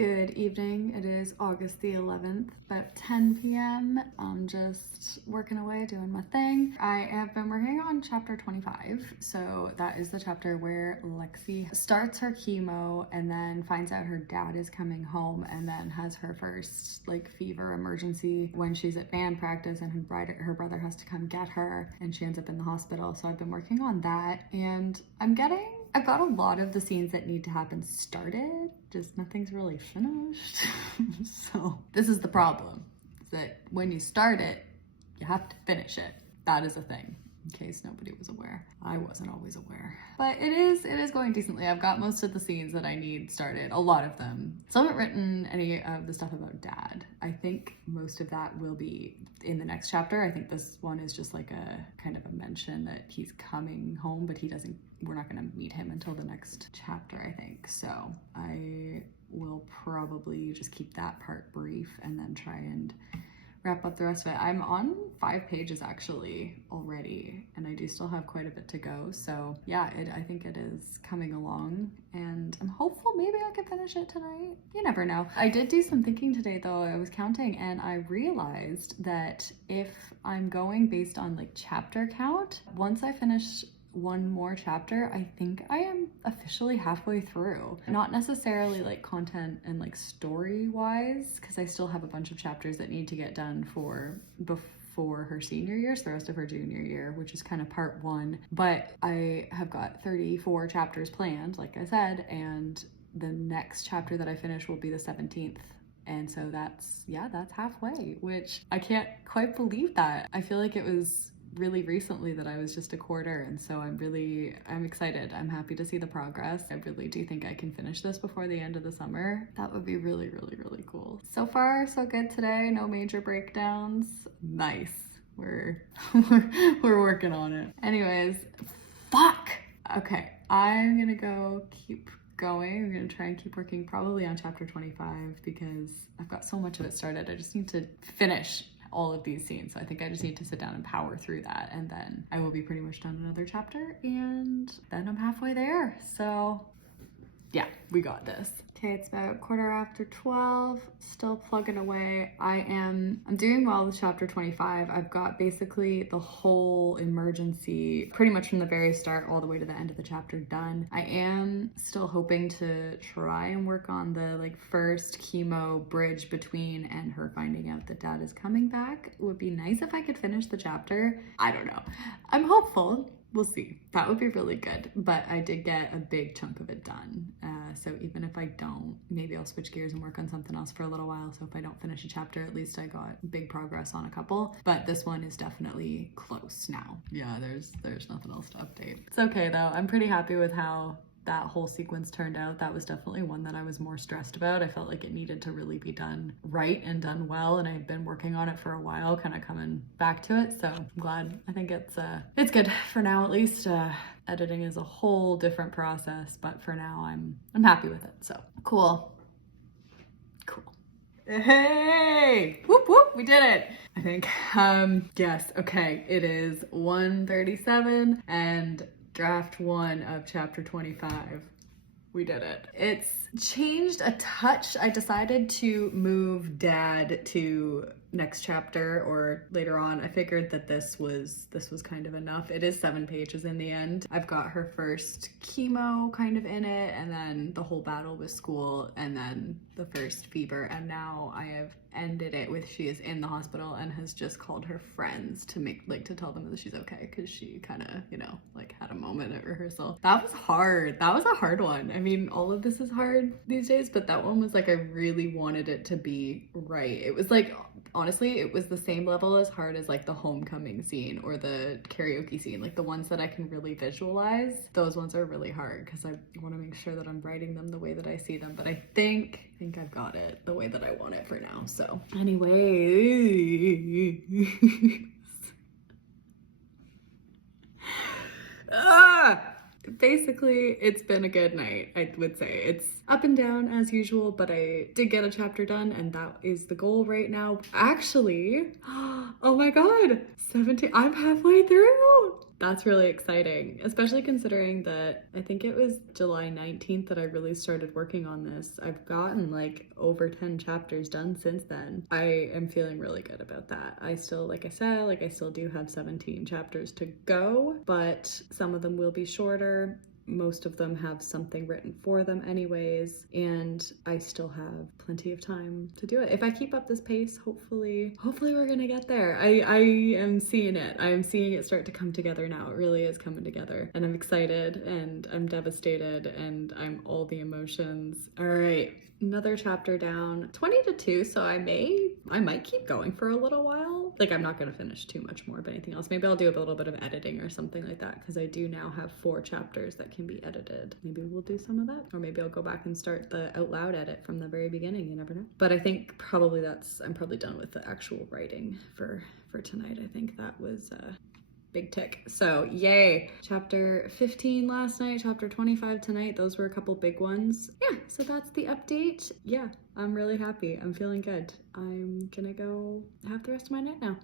Good evening. It is August the 11th, about 10 p.m. I'm just working away, doing my thing. I have been working on chapter 25. So that is the chapter where Lexi starts her chemo and then finds out her dad is coming home and then has her first fever emergency when she's at band practice and her brother has to come get her and she ends up in the hospital. So I've been working on that and I've got a lot of the scenes that need to happen started, just nothing's really finished. So this is the problem, is that when you start it, you have to finish it. That is a thing, in case nobody was aware. I wasn't always aware. But it is going decently. I've got most of the scenes that I need started, a lot of them. Still haven't written any of the stuff about Dad. I think most of that will be in the next chapter. I think this one is just like a kind of a mention that he's coming home, but we're not gonna meet him until the next chapter, I think. So I will probably just keep that part brief and then try and wrap up the rest of it. I'm on 5 pages actually already, and I do still have quite a bit to go. So yeah, I think it is coming along, and I'm hopeful maybe I can finish it tonight. You never know. I did do some thinking today though. I was counting and I realized that if I'm going based on chapter count, once I finish one more chapter, I think I am officially halfway through. Not necessarily content and story wise, because I still have a bunch of chapters that need to get done before her senior year, so the rest of her junior year, which is kind of part 1. But I have got 34 chapters planned, like I said, and the next chapter that I finish will be the 17th. And so that's halfway, which I can't quite believe that. I feel like it was really recently that I was just a quarter, and so I'm excited. I'm happy to see the progress. I really do think I can finish this before the end of the summer. That would be really, really, really cool. So far, so good today. No major breakdowns. Nice. We're working on it. Anyways, fuck. Okay, I'm gonna go keep going. I'm gonna try and keep working probably on chapter 25 because I've got so much of it started. I just need to finish all of these scenes. So I think I just need to sit down and power through that, and then I will be pretty much done another chapter, and then I'm halfway there. So yeah, we got this. Okay, it's about 12:15, still plugging away. I'm doing well with chapter 25. I've got basically the whole emergency pretty much from the very start all the way to the end of the chapter done. I am still hoping to try and work on the first chemo bridge between and her finding out that Dad is coming back. It would be nice if I could finish the chapter. I don't know. I'm hopeful. We'll see. That would be really good, but I did get a big chunk of it done. So even if I don't, maybe I'll switch gears and work on something else for a little while. So if I don't finish a chapter, at least I got big progress on a couple, but this one is definitely close now. Yeah, there's nothing else to update. It's okay though. I'm pretty happy with how that whole sequence turned out. That was definitely one that I was more stressed about. I felt like it needed to really be done right and done well, and I've been working on it for a while, kind of coming back to it. So I'm glad. I think it's good for now, at least. Editing is a whole different process, but for now I'm happy with it. So cool. Hey, whoop whoop, we did it. I think yes. Okay, it is 1:37 and draft 1 of chapter 25. We did it. It's changed a touch. I decided to move Dad to next chapter or later on. I figured that this was kind of enough. It is 7 pages in the end. I've got her first chemo kind of in it, and then the whole battle with school, and then the first fever, and now I have ended it with she is in the hospital and has just called her friends to to tell them that she's okay, because she kind of had a moment at rehearsal. That was hard. That was a hard one. I mean, all of this is hard these days, but that one was I really wanted it to be right. It was honestly, it was the same level as hard as the homecoming scene or the karaoke scene, the ones that I can really visualize. Those ones are really hard because I want to make sure that I'm writing them the way that I see them, but I think I've got it the way that I want it for now. So anyway, basically it's been a good night. I would say up and down as usual, but I did get a chapter done and that is the goal right now. Actually, oh my god, 17, I'm halfway through. That's really exciting, especially considering that I think it was July 19th that I really started working on this. I've gotten like over 10 chapters done since then. I am feeling really good about that. I still, like I said, I still do have 17 chapters to go, but some of them will be shorter. Most of them have something written for them anyways, and I still have plenty of time to do it. If I keep up this pace, hopefully we're gonna get there. I am seeing it. I am seeing it start to come together now. It really is coming together, and I'm excited, and I'm devastated, and I'm all the emotions. All right, another chapter down, 20-2, so I might keep going for a little while. Like, I'm not gonna finish too much more of anything else. Maybe I'll do a little bit of editing or something like that, because I do now have 4 chapters that can be edited. Maybe we'll do some of that, or maybe I'll go back and start the out loud edit from the very beginning. You never know. But I think probably I'm probably done with the actual writing for tonight. I think that was big tick. So yay. Chapter 15 last night, chapter 25 tonight. Those were a couple big ones. Yeah, so that's the update. Yeah, I'm really happy. I'm feeling good. I'm gonna go have the rest of my night now.